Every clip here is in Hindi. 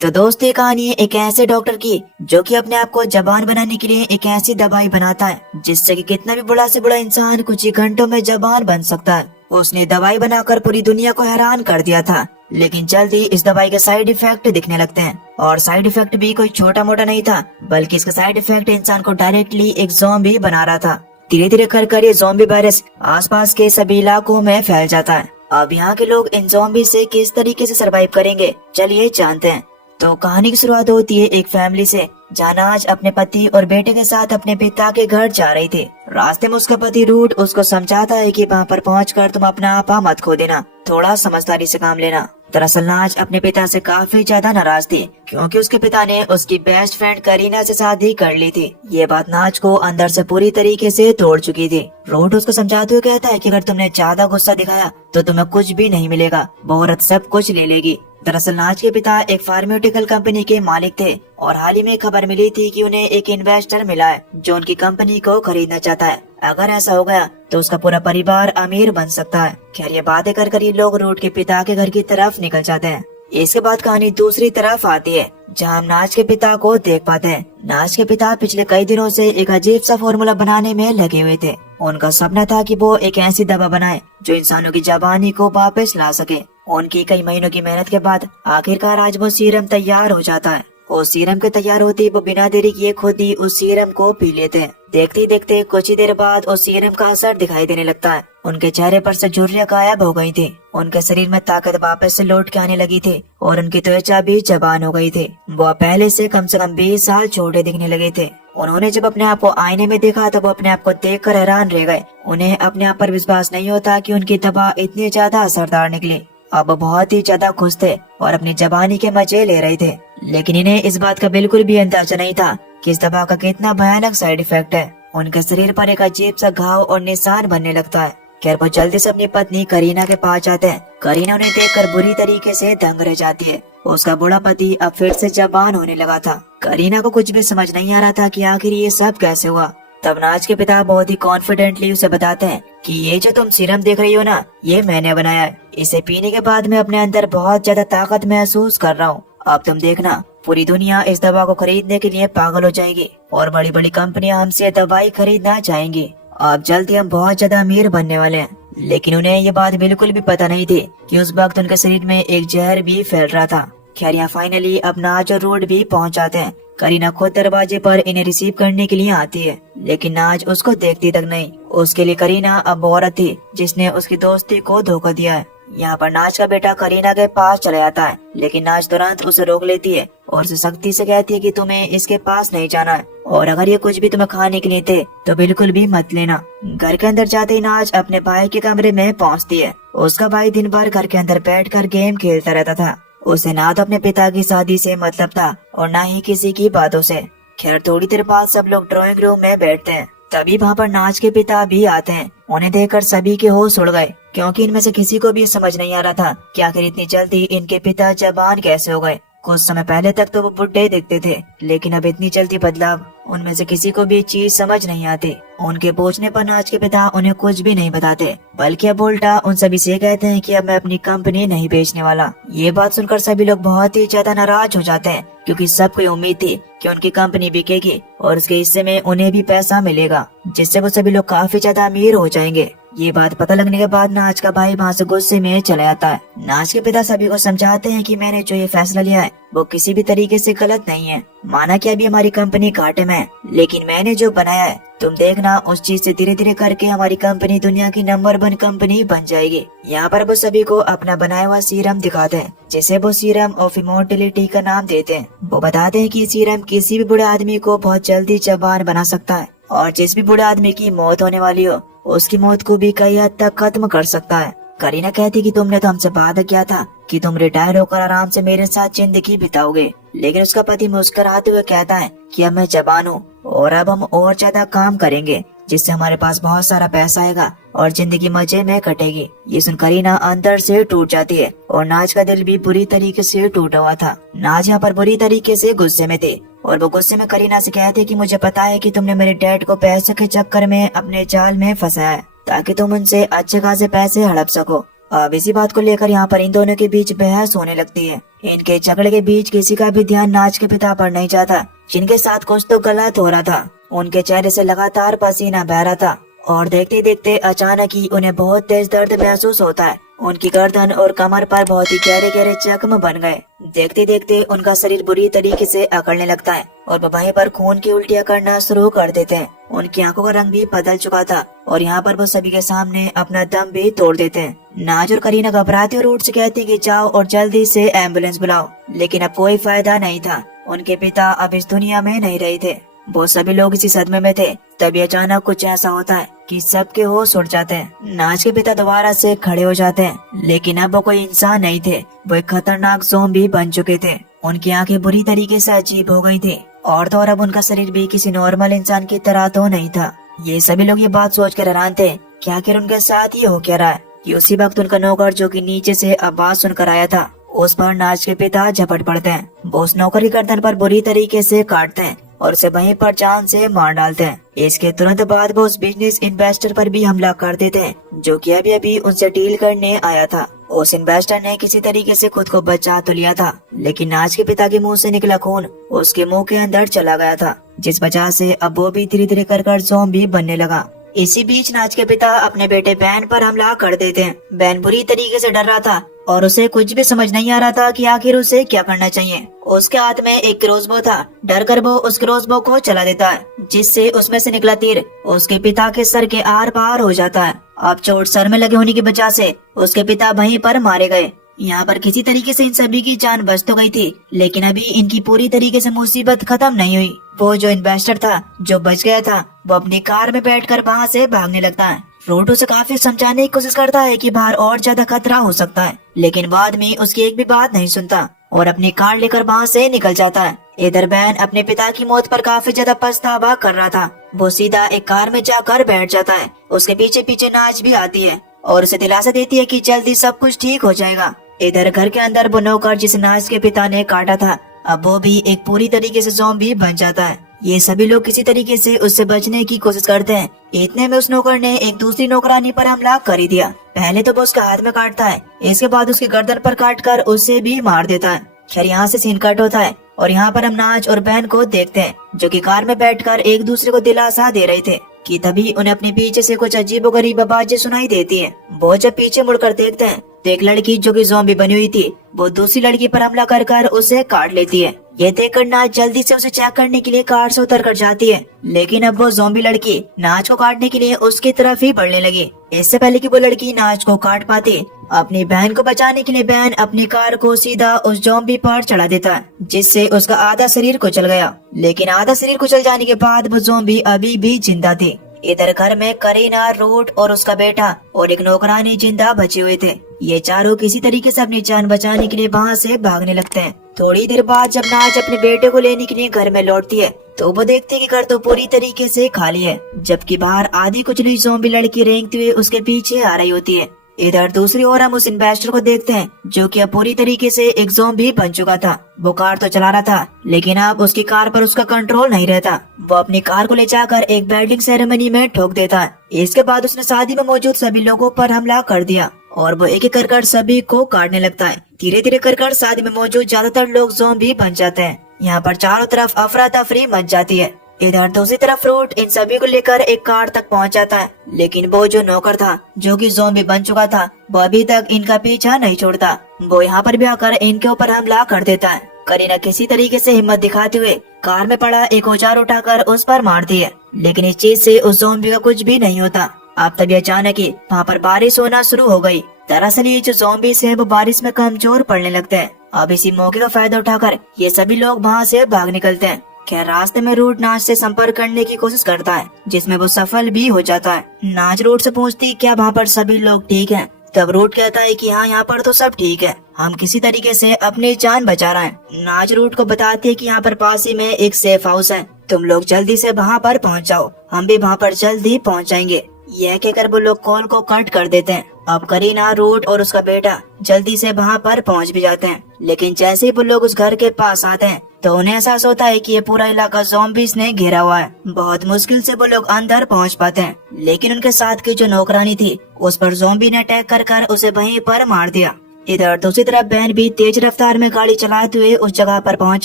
तो दोस्त ये कहानी है एक ऐसे डॉक्टर की जो कि अपने आप को जबान बनाने के लिए एक ऐसी दवाई बनाता है जिससे कि कितना भी बुरा से बुरा इंसान कुछ ही घंटों में जबान बन सकता है। उसने दवाई बनाकर पूरी दुनिया को हैरान कर दिया था, लेकिन जल्दी इस दवाई के साइड इफेक्ट दिखने लगते हैं। और साइड इफेक्ट भी कोई छोटा मोटा नहीं था, बल्कि इसका साइड इफेक्ट इंसान को डायरेक्टली एक ज़ॉम्बी बना रहा था। धीरे धीरे कर ये ज़ॉम्बी वायरस आसपास के सभी इलाकों में फैल जाता है। अब यहाँ के लोग इन ज़ॉम्बी से किस तरीके से सरवाइव करेंगे, चलिए जानते हैं। तो कहानी की शुरुआत होती है एक फैमिली से, जहाँ नाज अपने पति और बेटे के साथ अपने पिता के घर जा रही थी। रास्ते में उसका पति रूट उसको समझाता है कि वहाँ पर पहुंचकर तुम अपना आपा मत खो देना, थोड़ा समझदारी से काम लेना। दरअसल नाज अपने पिता से काफी ज्यादा नाराज थी, क्योंकि उसके पिता ने उसकी बेस्ट फ्रेंड करीना से शादी कर ली थी। ये बात नाज को अंदर से पूरी तरीके से तोड़ चुकी थी। रूट उसको समझाते हुए कहता है कि अगर तुमने ज्यादा गुस्सा दिखाया तो तुम्हें कुछ भी नहीं मिलेगा, वो औरत सब कुछ ले लेगी। दरअसल नाज के पिता एक फार्मास्यूटिकल कंपनी के मालिक थे और हाल ही में खबर मिली थी कि उन्हें एक इन्वेस्टर मिला है जो उनकी कंपनी को खरीदना चाहता है। अगर ऐसा हो गया तो उसका पूरा परिवार अमीर बन सकता है। खैर ये बातें कर ये लोग रूट के पिता के घर की तरफ निकल जाते हैं। इसके बाद कहानी दूसरी तरफ आती है, जहाँ हम नाज के पिता को देख पाते हैं। नाज के पिता पिछले कई दिनों से एक अजीब सा फॉर्मूला बनाने में लगे हुए थे। उनका सपना था कि वो एक ऐसी दवा बनाए जो इंसानों की जबानी को वापस ला सके। उनकी कई महीनों की मेहनत के बाद आखिरकार आज वो सीरम तैयार हो जाता है। और सीरम के तैयार होते ही वो बिना देरी किए खुद ही उस सीरम को पी लेते हैं। देखते ही देखते कुछ ही देर बाद उस सीरम का असर दिखाई देने लगता है। उनके चेहरे पर से झुर्रियां गायब हो गई थी, उनके शरीर में ताकत वापस से लौट के आने लगी थी और उनकी त्वचा भी जबान हो गई थी। वो पहले से कम 20 साल छोटे दिखने लगे थे। उन्होंने जब अपने आप को आईने में देखा तो वो अपने आप को देखकर हैरान रह गए। उन्हें अपने आप पर विश्वास नहीं होता कि उनकी दवा इतनी ज्यादा असरदार निकली। अब वो बहुत ही ज्यादा खुश थे और अपनी जबानी के मजे ले रहे थे, लेकिन इन्हें इस बात का बिल्कुल भी अंदाजा नहीं था कि इस दवा का कितना भयानक साइड इफेक्ट है। उनके शरीर पर एक अजीब सा घाव और निशान बनने लगता है। खैर वो जल्दी से अपनी पत्नी करीना के पास जाते हैं। करीना उन्हें देखकर बुरी तरीके से दंग रह जाती है। उसका बूढ़ा पति अब फिर से जबान होने लगा था। करीना को कुछ भी समझ नहीं आ रहा था कि आखिर ये सब कैसे हुआ। तब नाज के पिता बहुत ही कॉन्फिडेंटली उसे बताते हैं कि ये जो तुम सीरम देख रही हो ना, ये मैंने बनाया है। इसे पीने के बाद मैं अपने अंदर बहुत ज्यादा ताकत महसूस कर रहा हूँ। अब तुम देखना, पूरी दुनिया इस दवा को खरीदने के लिए पागल हो जाएगी और बड़ी बड़ी कंपनियां हमसे दवाई खरीदना चाहेंगी। अब जल्दी हम बहुत ज्यादा अमीर बनने वाले हैं। लेकिन उन्हें ये बात बिल्कुल भी पता नहीं थी कि उस वक्त उनके शरीर में एक जहर भी फैल रहा था। खैर यहाँ फाइनली अब नाज और रूट भी पहुँच जाते हैं। करीना खुद दरवाजे पर इन्हें रिसीव करने के लिए आती है, लेकिन नाज उसको देखती तक नहीं। उसके लिए करीना अब औरत थी जिसने उसकी दोस्ती को धोखा दिया है। यहाँ पर नाज का बेटा करीना के पास चला जाता है, लेकिन नाज तुरंत उसे रोक लेती है और उसे सख्ती से कहती है कि तुम्हें इसके पास नहीं जाना है और अगर ये कुछ भी तुम्हें खाने के लिए थे तो बिल्कुल भी मत लेना। घर के अंदर जाते ही नाज अपने भाई के कमरे में पहुँचती है। उसका भाई दिन भर घर के अंदर बैठकर गेम खेलता रहता था। उसे ना तो अपने पिता की शादी से मतलब था और ना ही किसी की बातों से। खैर थोड़ी देर बाद सब लोग ड्राइंग रूम में बैठते हैं। तभी वहाँ पर नाज के पिता भी आते हैं। उन्हें देखकर सभी के होश उड़ गए, क्योंकि इनमें से किसी को भी समझ नहीं आ रहा था कि आखिर इतनी जल्दी इनके पिता जबान कैसे हो गए। कुछ समय पहले तक तो वो बुढ़े दिखते थे, लेकिन अब इतनी जल्दी बदलाव, उनमें से किसी को भी चीज समझ नहीं आती। उनके पूछने पर नाज के पिता उन्हें कुछ भी नहीं बताते, बल्कि अब उल्टा उन सभी से कहते हैं कि अब मैं अपनी कंपनी नहीं बेचने वाला। ये बात सुनकर सभी लोग बहुत ही ज्यादा नाराज हो जाते हैं, क्योंकि सबको उम्मीद थी कि उनकी कंपनी बिकेगी और उसके हिस्से में उन्हें भी पैसा मिलेगा, जिससे वो सभी लोग काफी ज्यादा अमीर हो जाएंगे। ये बात पता लगने के बाद नाज का भाई वहाँ से गुस्से में चला जाता है। नाज के पिता सभी को समझाते हैं कि मैंने जो ये फैसला लिया है वो किसी भी तरीके से गलत नहीं है। माना कि अभी हमारी कंपनी घाटे में है, लेकिन मैंने जो बनाया है तुम देखना, उस चीज से धीरे धीरे करके हमारी कंपनी दुनिया की नंबर 1 कंपनी बन जाएगी। यहाँ पर वो सभी को अपना बनाया हुआ सीरम दिखाते हैं, जिसे वो सीरम ऑफ इमोर्टलिटी का नाम देते हैं। वो बताते हैं कि सीरम किसी भी बुढ़े आदमी को बहुत जल्दी जबान बना सकता है और जिस भी बुढ़े आदमी की मौत होने वाली हो उसकी मौत को भी कई हद तक खत्म कर सकता है। करीना कहती कि तुमने तो हमसे वादा किया था कि तुम रिटायर होकर आराम से मेरे साथ जिंदगी बिताओगे, लेकिन उसका पति मुस्कुराते हुए कहता है कि अब मैं जवान हूँ और अब हम और ज्यादा काम करेंगे, जिससे हमारे पास बहुत सारा पैसा आएगा और जिंदगी मजे में कटेगी। ये सुन करीना अंदर से टूट जाती है और नाज का दिल भी बुरी तरीके से टूटा हुआ था। नाज यहाँ पर बुरी तरीके से गुस्से में थे और वो गुस्से में करीना से कहते कि मुझे पता है कि तुमने मेरे डैड को पैसे के चक्कर में अपने जाल में फंसाया है ताकि तुम उनसे अच्छे खासे पैसे हड़प सको। अब इसी बात को लेकर यहाँ पर इन दोनों के बीच बहस होने लगती है। इनके झगड़े के बीच किसी का भी ध्यान नाज के पिता पर नहीं जाता, जिनके साथ कुछ तो गलत हो रहा था। उनके चेहरे से लगातार पसीना बह रहा था और देखते देखते अचानक ही उन्हें बहुत तेज दर्द महसूस होता है। उनकी गर्दन और कमर पर बहुत ही गहरे गहरे जख्म बन गए। देखते देखते उनका शरीर बुरी तरीके से अकड़ने लगता है और वहीं पर खून की उल्टियां करना शुरू कर देते हैं। उनकी आंखों का रंग भी बदल चुका था और यहाँ पर वो सभी के सामने अपना दम भी तोड़ देते हैं। नाज और करीना घबराते और रूट से कहते कि जाओ और जल्दी से एम्बुलेंस बुलाओ, लेकिन अब कोई फायदा नहीं था। उनके पिता अब इस दुनिया में नहीं रहे थे। वो सभी लोग इसी सदमे में थे। तभी अचानक कुछ ऐसा होता है कि सबके होश उड़ जाते हैं। नाज के पिता दोबारा से खड़े हो जाते हैं, लेकिन अब वो कोई इंसान नहीं थे, वो एक खतरनाक ज़ॉम्बी बन चुके थे। उनकी आंखें बुरी तरीके से अजीब हो गई थी और तो और अब उनका शरीर भी किसी नॉर्मल इंसान की तरह तो नहीं था। ये सभी लोग ये बात सोच कर हैरान थे कि आखिर उनके साथ ये हो क्या रहा है। कि उसी वक्त उनका नौकर जो कि नीचे से आवाज सुनकर आया था, उस पर नाज के पिता झपट पड़ते हैं। वो उस नौकर की गर्दन पर बुरी तरीके से काटते हैं और उसे वहीं पर जान से मार डालते हैं। इसके तुरंत बाद वो उस बिजनेस इन्वेस्टर पर भी हमला कर देते हैं, जो कि अभी अभी उनसे डील करने आया था। उस इन्वेस्टर ने किसी तरीके से खुद को बचा तो लिया था, लेकिन नाज के पिता के मुंह से निकला खून उसके मुंह के अंदर चला गया था, जिस वजह से अब वो भी धीरे धीरे कर ज़ॉम्बी बनने लगा। इसी बीच नाज के पिता अपने बेटे बैन पर हमला कर देते हैं। बैन बुरी तरीके से डर रहा था और उसे कुछ भी समझ नहीं आ रहा था कि आखिर उसे क्या करना चाहिए। उसके हाथ में एक क्रॉसबो था। डर कर वो उस क्रॉसबो को चला देता है, जिससे उसमें से निकला तीर उसके पिता के सर के आर पार हो जाता है। अब चोट सर में लगे होने की वजह से उसके पिता वहीं पर मारे गए। यहाँ पर किसी तरीके से इन सभी की जान बच तो गई थी, लेकिन अभी इनकी पूरी तरीके से मुसीबत खत्म नहीं हुई। वो जो इन्वेस्टर था जो बच गया था, वो अपनी कार में बैठकर वहाँ से भागने लगता है। फ्रूट उसे काफी समझाने की कोशिश करता है कि बाहर और ज्यादा खतरा हो सकता है, लेकिन बाद में उसकी एक भी बात नहीं सुनता और अपनी कार लेकर वहाँ से निकल जाता है। इधर बैन अपने पिता की मौत पर काफी ज्यादा पछतावा कर रहा था। वो सीधा एक कार में जाकर बैठ जाता है। उसके पीछे पीछे नाज भी आती है और उसे दिलासा देती है कि जल्दी सब कुछ ठीक हो जाएगा। इधर घर के अंदर वो नौकर जिसे नाज के पिता ने काटा था, अब वो भी एक पूरी तरीके से ज़ॉम्बी बन जाता है। ये सभी लोग किसी तरीके से उससे बचने की कोशिश करते हैं। इतने में उस नौकर ने एक दूसरी नौकरानी पर हमला कर ही दिया। पहले तो वो उसके हाथ में काटता है, इसके बाद उसके गर्दन पर काटकर उसे भी मार देता है। खैर यहाँ से सीन कट होता है और यहाँ पर हम नाज और बहन को देखते हैं, जो कि कार में बैठकर एक दूसरे को दिलासा दे रहे थे कि तभी उन्हें अपने पीछे से कुछ अजीबोगरीब आवाजें सुनाई देती है। वो जब पीछे मुड़कर देखते हैं तो एक लड़की जो कि ज़ॉम्बी बनी हुई थी, वो दूसरी लड़की पर हमला कर उसे काट लेती है। ये देखकर नाज जल्दी से उसे चेक करने के लिए कार से उतर कर जाती है, लेकिन अब वो ज़ॉम्बी लड़की नाज को काटने के लिए उसकी तरफ ही बढ़ने लगी। इससे पहले कि वो लड़की नाज को काट पाती, अपनी बहन को बचाने के लिए बहन अपनी कार को सीधा उस ज़ॉम्बी पर चढ़ा देता है, जिससे उसका आधा शरीर कुचल गया। लेकिन आधा शरीर कुचल जाने के बाद वो ज़ॉम्बी अभी भी जिंदा थी। इधर घर में करीना, रूट और उसका बेटा और एक नौकरानी जिंदा बचे हुए थे। ये चारों किसी तरीके से अपनी जान बचाने के लिए वहाँ से भागने लगते हैं। थोड़ी देर बाद जब नाज अपने बेटे को लेने के लिए घर में लौटती है, तो वो देखते हैं कि घर तो पूरी तरीके से खाली है, जबकि बाहर आधी कुचली ज़ॉम्बी लड़की रेंगते हुए उसके पीछे आ रही होती है। इधर दूसरी ओर हम उस इन्वेस्टर को देखते हैं, जो कि अब पूरी तरीके से एक ज़ॉम्बी बन चुका था। वो कार तो चला रहा था, लेकिन अब उसकी कार पर उसका कंट्रोल नहीं रहता। वो अपनी कार को ले जाकर एक वेडिंग सेरेमनी में ठोक देता है। इसके बाद उसने शादी में मौजूद सभी लोगों पर हमला कर दिया और वो एक एक कर सभी को काटने लगता है। धीरे धीरे कर शादी में मौजूद ज्यादातर लोग ज़ॉम्बी बन जाते हैं। यहाँ पर चारों तरफ अफरा तफरी मच जाती है। इधर दूसरी तरफ फ्रूट इन सभी को लेकर एक कार तक पहुँच जाता है, लेकिन वो जो नौकर था जो कि ज़ॉम्बी बन चुका था, वो अभी तक इनका पीछा नहीं छोड़ता। वो यहाँ पर भी आकर इनके ऊपर हमला कर देता है। करीना किसी तरीके से हिम्मत दिखाते हुए कार में पड़ा एक औजार उठाकर उस पर मारती है, लेकिन इस चीज से उस ज़ॉम्बी का कुछ भी नहीं होता। अब तभी अचानक ही वहाँ पर बारिश होना शुरू हो गई। दरअसल ये जो ज़ॉम्बीज़ है वो बारिश में कमजोर पड़ने लगते हैं। अब इसी मौके का फायदा उठाकर ये सभी लोग वहाँ से भाग निकलते हैं। खैर रास्ते में रूट नाज से संपर्क करने की कोशिश करता है, जिसमें वो सफल भी हो जाता है। नाज रूट से पूछती क्या वहाँ पर सभी लोग ठीक हैं? तब रूट कहता है कि हाँ यहाँ पर तो सब ठीक है, हम किसी तरीके से अपनी जान बचा रहे हैं। नाज रूट को बताती है कि यहाँ पर पास ही में एक सेफ हाउस है, तुम लोग जल्दी से वहाँ पर पहुँच जाओ, हम भी वहाँ पर जल्दी पहुँच जाएंगे। यह कहकर वो लोग कॉल को कट कर देते हैं। अब करीना, रूट और उसका बेटा जल्दी से वहाँ पर पहुँच भी जाते हैं, लेकिन जैसे ही वो लोग उस घर के पास आते हैं तो उन्हें एहसास होता है कि ये पूरा इलाका ज़ॉम्बीज़ ने घेरा हुआ है। बहुत मुश्किल से वो लोग अंदर पहुँच पाते हैं, लेकिन उनके साथ की जो नौकरानी थी उस पर ज़ॉम्बी ने अटैक कर उसे वहीं पर मार दिया। इधर दूसरी तरफ बैन भी तेज रफ्तार में गाड़ी चलाते हुए उस जगह पर पहुंच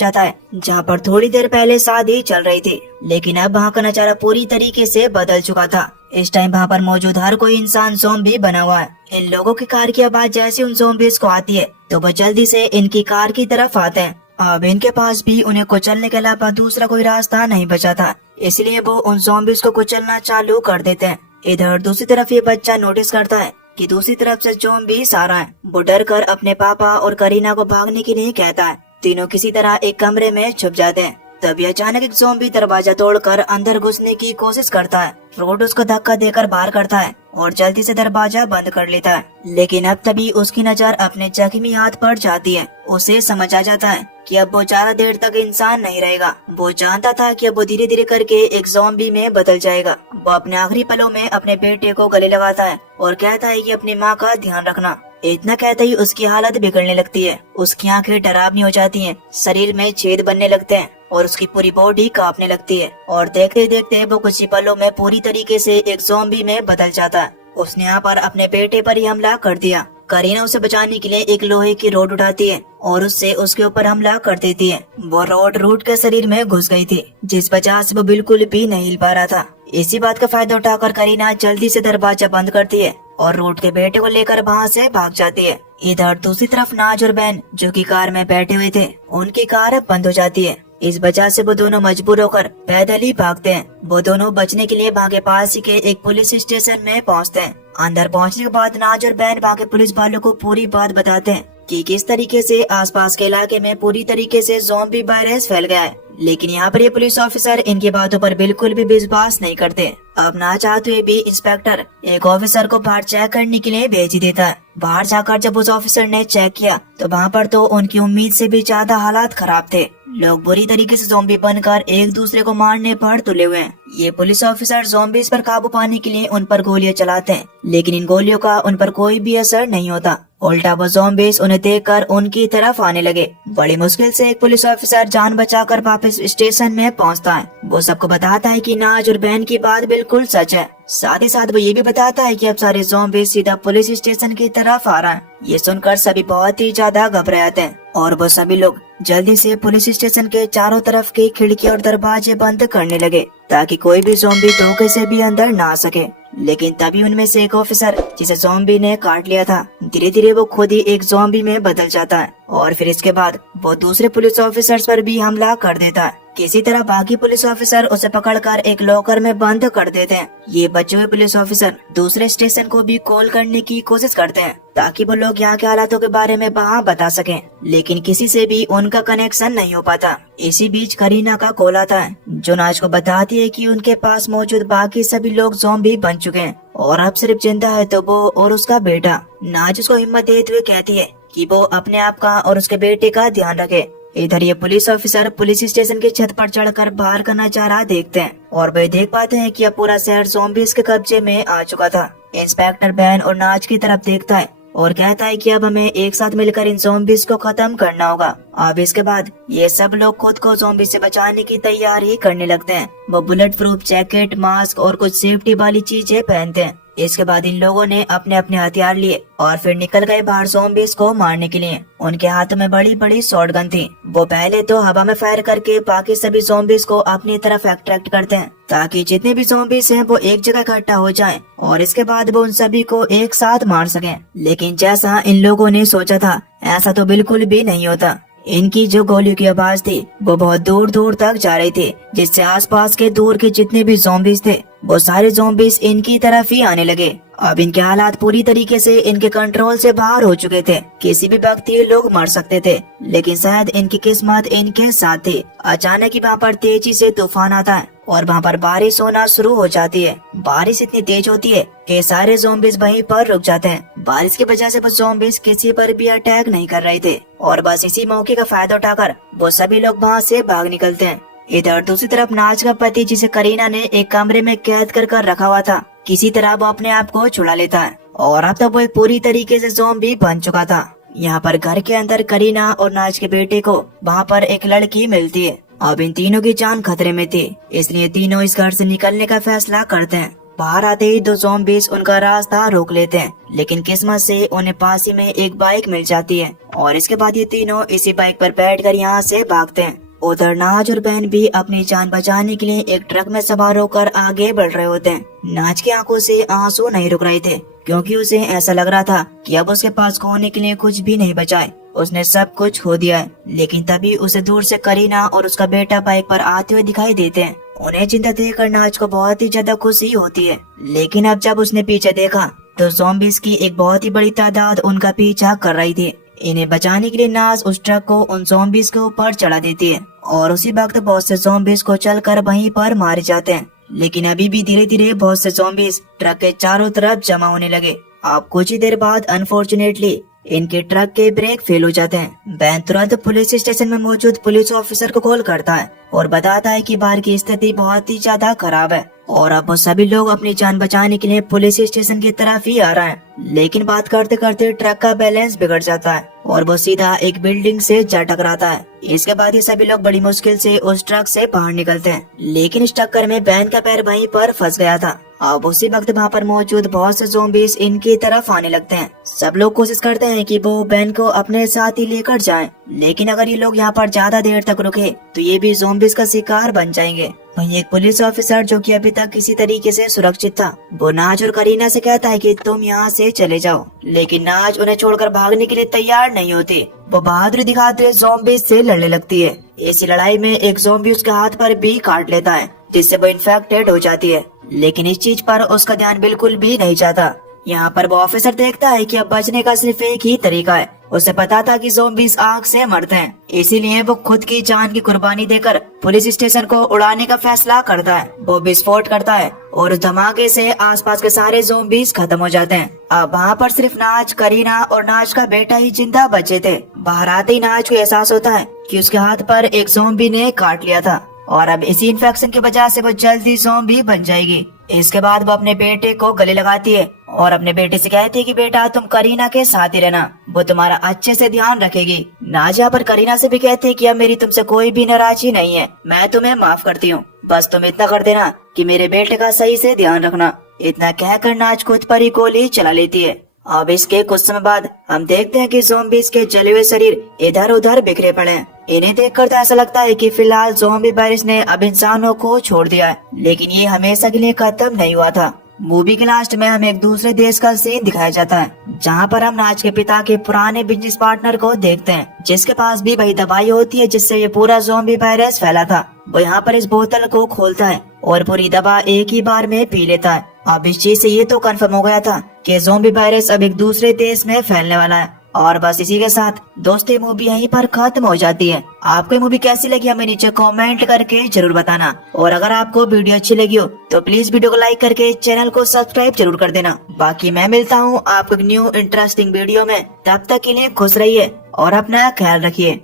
जाता है जहां पर थोड़ी देर पहले शादी चल रही थी, लेकिन अब वहां का नजारा पूरी तरीके से बदल चुका था। इस टाइम वहां पर मौजूद हर कोई इंसान ज़ॉम्बी बना हुआ है। इन लोगों की कार की आवाज जैसे उन ज़ॉम्बीज़ को आती है तो वो जल्दी से इनकी कार की तरफ आते हैं। अब इनके पास भी उन्हें कुचलने के अलावा दूसरा कोई रास्ता नहीं बचा था, इसलिए वो उन ज़ॉम्बीज़ को कुचलना चालू कर देते हैं। इधर दूसरी तरफ ये बच्चा नोटिस करता है कि दूसरी तरफ से ज़ॉम्बीज़ आ रहा है। वो डर कर अपने पापा और करीना को भागने के लिए कहता है। तीनों किसी तरह एक कमरे में छुप जाते हैं। तभी अचानक एक ज़ॉम्बी दरवाजा तोड़कर अंदर घुसने की कोशिश करता है। रोड उसको धक्का देकर बाहर करता है और जल्दी से दरवाजा बंद कर लेता है, लेकिन अब तभी उसकी नजर अपने जख्मी हाथ पर जाती है। उसे समझ आ जाता है कि अब वो ज्यादा देर तक इंसान नहीं रहेगा। वो जानता था कि अब वो धीरे धीरे करके एक ज़ॉम्बी में बदल जाएगा। वो अपने आखिरी पलों में अपने बेटे को गले लगाता है और कहता है कि अपनी माँ का ध्यान रखना। इतना कहते ही उसकी हालत बिगड़ने लगती है। उसकी आंखें डरावनी हो जाती हैं, शरीर में छेद बनने लगते हैं और उसकी पूरी बॉडी कांपने लगती है और देखते देखते वो कुछ ही पलों में पूरी तरीके से एक ज़ॉम्बी में बदल जाता है। उसने यहाँ पर अपने बेटे पर ही हमला कर दिया। करीना उसे बचाने के लिए एक लोहे की रॉड उठाती है और उससे उसके ऊपर हमला कर देती है। वो रॉड रूट के शरीर में घुस गई थी, जिस वजह से वो बिल्कुल भी नहीं हिल पा रहा था। इसी बात का फायदा उठाकर करीना जल्दी से दरवाजा बंद करती है और रूट के बेटे को लेकर वहाँ से भाग जाती है। इधर दूसरी तरफ नाज और बैन जो कि कार में बैठे हुए थे, उनकी कार बंद हो जाती है। इस वजह से वो दोनों मजबूर होकर पैदल ही भागते हैं। वो दोनों बचने के लिए वहाँ के पास ही के एक पुलिस स्टेशन में पहुँचते हैं। अंदर पहुँचने के बाद नाज और बैन वहाँ के पुलिस वालों को पूरी बात बताते हैं कि किस तरीके से आसपास के इलाके में पूरी तरीके से ज़ॉम्बी वायरस फैल गया है। लेकिन यहाँ पर ये पुलिस ऑफिसर इनकी बातों पर बिल्कुल भी विश्वास नहीं करते। अब ना चाहते हुए भी इंस्पेक्टर एक ऑफिसर को बाहर चेक करने के लिए भेज ही देता है। बाहर जाकर जब उस ऑफिसर ने चेक किया तो वहाँ पर तो उनकी उम्मीद से भी ज्यादा हालात खराब थे। लोग बुरी तरीके से ज़ॉम्बी बनकर एक दूसरे को मारने पर तुले हुए हैं। ये पुलिस ऑफिसर ज़ॉम्बीज़ पर काबू पाने के लिए उन पर गोलियां चलाते हैं, लेकिन इन गोलियों का उन पर कोई भी असर नहीं होता। उल्टा वो ज़ॉम्बीज़ उन्हें देखकर उनकी तरफ आने लगे। बड़ी मुश्किल से एक पुलिस ऑफिसर जान बचाकर वापस स्टेशन में पहुंचता है। वो सबको बताता है कि नाज और बहन की बात बिल्कुल सच है। साथ ही साथ वो ये भी बताता है कि अब सारे ज़ॉम्बीज़ सीधा पुलिस स्टेशन की तरफ आ रहा है। ये सुनकर सभी बहुत ही ज्यादा घबरा जाते हैं और वो सभी लोग जल्दी से पुलिस स्टेशन के चारों तरफ की खिड़की और दरवाजे बंद करने लगे ताकि कोई भी ज़ॉम्बी धोखे से भी अंदर ना आ सके। लेकिन तभी उनमें से एक ऑफिसर जिसे ज़ॉम्बी ने काट लिया था, धीरे धीरे वो खुद ही एक ज़ॉम्बी में बदल जाता है और फिर इसके बाद वो दूसरे पुलिस ऑफिसर्स पर भी हमला कर देता है। किसी तरह बाकी पुलिस ऑफिसर उसे पकड़कर एक लॉकर में बंद कर देते हैं। ये बचे हुए पुलिस ऑफिसर दूसरे स्टेशन को भी कॉल करने की कोशिश करते हैं ताकि वो लोग यहाँ के हालातों के बारे में वहाँ बता सकें, लेकिन किसी से भी उनका कनेक्शन नहीं हो पाता। इसी बीच करीना का कॉल आता है जो नाज को बताती है कि उनके पास मौजूद बाकी सभी लोग ज़ॉम्बी बन चुके हैं और अब सिर्फ जिंदा है तो वो और उसका बेटा। नाज उसको हिम्मत देते हुए कहती है कि वो अपने आप का और उसके बेटे का ध्यान रखे। इधर ये पुलिस ऑफिसर पुलिस स्टेशन की छत पर चढ़कर बाहर का नजारा देखते हैं और वे देख पाते हैं कि अब पूरा शहर ज़ॉम्बीज़ के कब्जे में आ चुका था। इंस्पेक्टर बैन और नाज की तरफ देखता है और कहता है कि अब हमें एक साथ मिलकर इन ज़ॉम्बीज़ को खत्म करना होगा। अब इसके बाद ये सब लोग खुद को ज़ॉम्बी से बचाने की तैयारी करने लगते हैं। वो बुलेट प्रूफ जैकेट, मास्क और कुछ सेफ्टी वाली चीजें पहनते हैं। इसके बाद इन लोगों ने अपने अपने हथियार लिए और फिर निकल गए बाहर ज़ॉम्बीज़ को मारने के लिए। उनके हाथों में बड़ी बड़ी शॉटगन थी। वो पहले तो हवा में फायर करके बाकी सभी ज़ॉम्बीज़ को अपनी तरफ अट्रैक्ट करते हैं ताकि जितने भी ज़ॉम्बीज़ हैं वो एक जगह इकट्ठा हो जाएं और इसके बाद वो उन सभी को एक साथ मार सकें। लेकिन जैसा इन लोगों ने सोचा था ऐसा तो बिल्कुल भी नहीं होता। इनकी जो गोलियों की आवाज थी वो बहुत दूर दूर तक जा रही थी, जिससे आसपास के दूर के जितने भी ज़ॉम्बीज़ थे वो सारे ज़ॉम्बीज़ इनकी तरफ ही आने लगे। अब इनके हालात पूरी तरीके से इनके कंट्रोल से बाहर हो चुके थे। किसी भी वक्त ये लोग मर सकते थे, लेकिन शायद इनकी किस्मत इनके साथ थी। अचानक ही वहाँ पर तेजी से तूफान आता है और वहाँ पर बारिश होना शुरू हो जाती है। बारिश इतनी तेज होती है कि सारे ज़ॉम्बीज़ वहीं पर रुक जाते हैं। बारिश की वजह से वो ज़ॉम्बीज़ किसी पर भी अटैक नहीं कर रहे थे और बस इसी मौके का फायदा उठाकर वो सभी लोग वहाँ से भाग निकलते हैं। इधर दूसरी तरफ नाज का पति, जिसे करीना ने एक कमरे में कैद कर रखा हुआ था, किसी तरह वो अपने आप को छुड़ा लेता है और अब तक वो एक पूरी तरीके से ज़ॉम्बी बन चुका था। यहाँ पर घर के अंदर करीना और नाज के बेटे को वहाँ पर एक लड़की मिलती है। अब इन तीनों की जान खतरे में थी, इसलिए तीनों इस घर से निकलने का फैसला करते हैं। बाहर आते ही दो ज़ॉम्बीज़ उनका रास्ता रोक लेते हैं, लेकिन किस्मत से उन्हें पास ही में एक बाइक मिल जाती है और इसके बाद ये तीनों इसी बाइक पर बैठकर यहाँ से भागते हैं। उधर नाज और बहन भी अपनी जान बचाने के लिए एक ट्रक में सवार होकर आगे बढ़ रहे होते हैं। नाज की आंखों से आंसू नहीं रुक रहे थे, क्योंकि उसे ऐसा लग रहा था कि अब उसके पास खोने के लिए कुछ भी नहीं बचा है, उसने सब कुछ खो दिया है। लेकिन तभी उसे दूर से करीना और उसका बेटा बाइक पर आते हुए दिखाई देते हैं। उन्हें चिंता देखकर नाज को बहुत ही ज्यादा खुशी होती है, लेकिन अब जब उसने पीछे देखा तो ज़ॉम्बीज़ की एक बहुत ही बड़ी तादाद उनका पीछा कर रही थी। इन्हें बचाने के लिए नाज उस ट्रक को उन ज़ॉम्बीज़ के ऊपर चढ़ा देती है और उसी वक्त बहुत से ज़ॉम्बीज़ को चलकर वहीं पर मारे जाते हैं। लेकिन अभी भी धीरे धीरे बहुत से ज़ॉम्बीज़ ट्रक के चारों तरफ जमा होने लगे। अब कुछ ही देर बाद अनफॉर्चुनेटली इनके ट्रक के ब्रेक फेल हो जाते हैं। बैन तुरंत पुलिस स्टेशन में मौजूद पुलिस ऑफिसर को कॉल करता है और बताता है कि बाहर की स्थिति बहुत ही ज्यादा खराब है और अब वो सभी लोग अपनी जान बचाने के लिए पुलिस स्टेशन की तरफ ही आ रहे हैं। लेकिन बात करते करते ट्रक का बैलेंस बिगड़ जाता है और वो सीधा एक बिल्डिंग से जा टकराता है। इसके बाद ये सभी लोग बड़ी मुश्किल से उस ट्रक से बाहर निकलते हैं, लेकिन इस टक्कर में बैन का पैर वहीं पर फंस गया था। अब उसी वक्त वहाँ पर मौजूद बहुत से ज़ॉम्बीज़ इनकी तरफ आने लगते हैं। सब लोग कोशिश करते हैं कि वो बैन को अपने साथ ही लेकर जाएं, लेकिन अगर ये लोग यहाँ पर ज्यादा देर तक रुके तो ये भी ज़ॉम्बीज़ का शिकार बन जाएंगे। वहीं एक पुलिस ऑफिसर जो कि अभी तक किसी तरीके से सुरक्षित था, वो नाज और करीना से कहता है कि तुम यहाँ से चले जाओ, लेकिन नाज उन्हें छोड़कर भागने के लिए तैयार नहीं होती। वो बहादुरी दिखाते ज़ॉम्बीज़ से लड़ने लगती है। इसी लड़ाई में एक ज़ॉम्बी उसके हाथ पर भी काट लेता है, जिससे वो इन्फेक्टेड हो जाती है, लेकिन इस चीज पर उसका ध्यान बिल्कुल भी नहीं जाता। यहाँ पर वो ऑफिसर देखता है कि अब बचने का सिर्फ एक ही तरीका है। उसे पता था कि ज़ॉम्बीज़ आग से मरते हैं, इसीलिए वो खुद की जान की कुर्बानी देकर पुलिस स्टेशन को उड़ाने का फैसला करता है। वो विस्फोट करता है और उस धमाके से आसपास के सारे ज़ॉम्बीज़ खत्म हो जाते हैं। अब वहाँ पर सिर्फ नाज, करीना और नाज का बेटा ही जिंदा बचे थे। बाहर आते ही नाज को एहसास होता है कि उसके हाथ पर एक ज़ॉम्बी ने काट लिया था और अब इसी इन्फेक्शन की वजह से वो जल्दी ज़ॉम्बी बन जाएगी। इसके बाद वो अपने बेटे को गले लगाती है और अपने बेटे से कहती है कि बेटा तुम करीना के साथ ही रहना, वो तुम्हारा अच्छे से ध्यान रखेगी। नाज यहाँ पर करीना से भी कहती है कि अब मेरी तुमसे कोई भी नाराजगी नहीं है, मैं तुम्हें माफ करती हूँ, बस तुम इतना कर देना कि मेरे बेटे का सही से ध्यान रखना। इतना कहकर नाज खुद पर ही गोली चला लेती है। अब इसके कुछ समय बाद हम देखते हैं कि ज़ॉम्बीज़ के जले हुए शरीर इधर उधर बिखरे पड़े हैं। इन्हें देखकर तो ऐसा लगता है कि फिलहाल ज़ॉम्बी वायरस ने अब इंसानों को छोड़ दिया है, लेकिन ये हमेशा के लिए खत्म नहीं हुआ था। मूवी के लास्ट में हमें एक दूसरे देश का सीन दिखाया जाता है, जहाँ पर हम नाज के पिता के पुराने बिजनेस पार्टनर को देखते हैं, जिसके पास भी वही दवाई होती है जिससे ये पूरा ज़ॉम्बी वायरस फैला था। वो यहाँ पर इस बोतल को खोलता है और पूरी दवा एक ही बार में पी लेता है। अब इस चीज से ये तो कंफर्म हो गया था कि ज़ॉम्बी वायरस अब एक दूसरे देश में फैलने वाला है। और बस इसी के साथ दोस्तों मूवी यहीं पर खत्म हो जाती है। आपको ये मूवी कैसी लगी हमें नीचे कमेंट करके जरूर बताना, और अगर आपको वीडियो अच्छी लगी हो तो प्लीज वीडियो को लाइक करके चैनल को सब्सक्राइब जरूर कर देना। बाकी मैं मिलता हूँ आपको एक न्यू इंटरेस्टिंग वीडियो में, तब तक के लिए खुश रहिए और अपना ख्याल रखिए।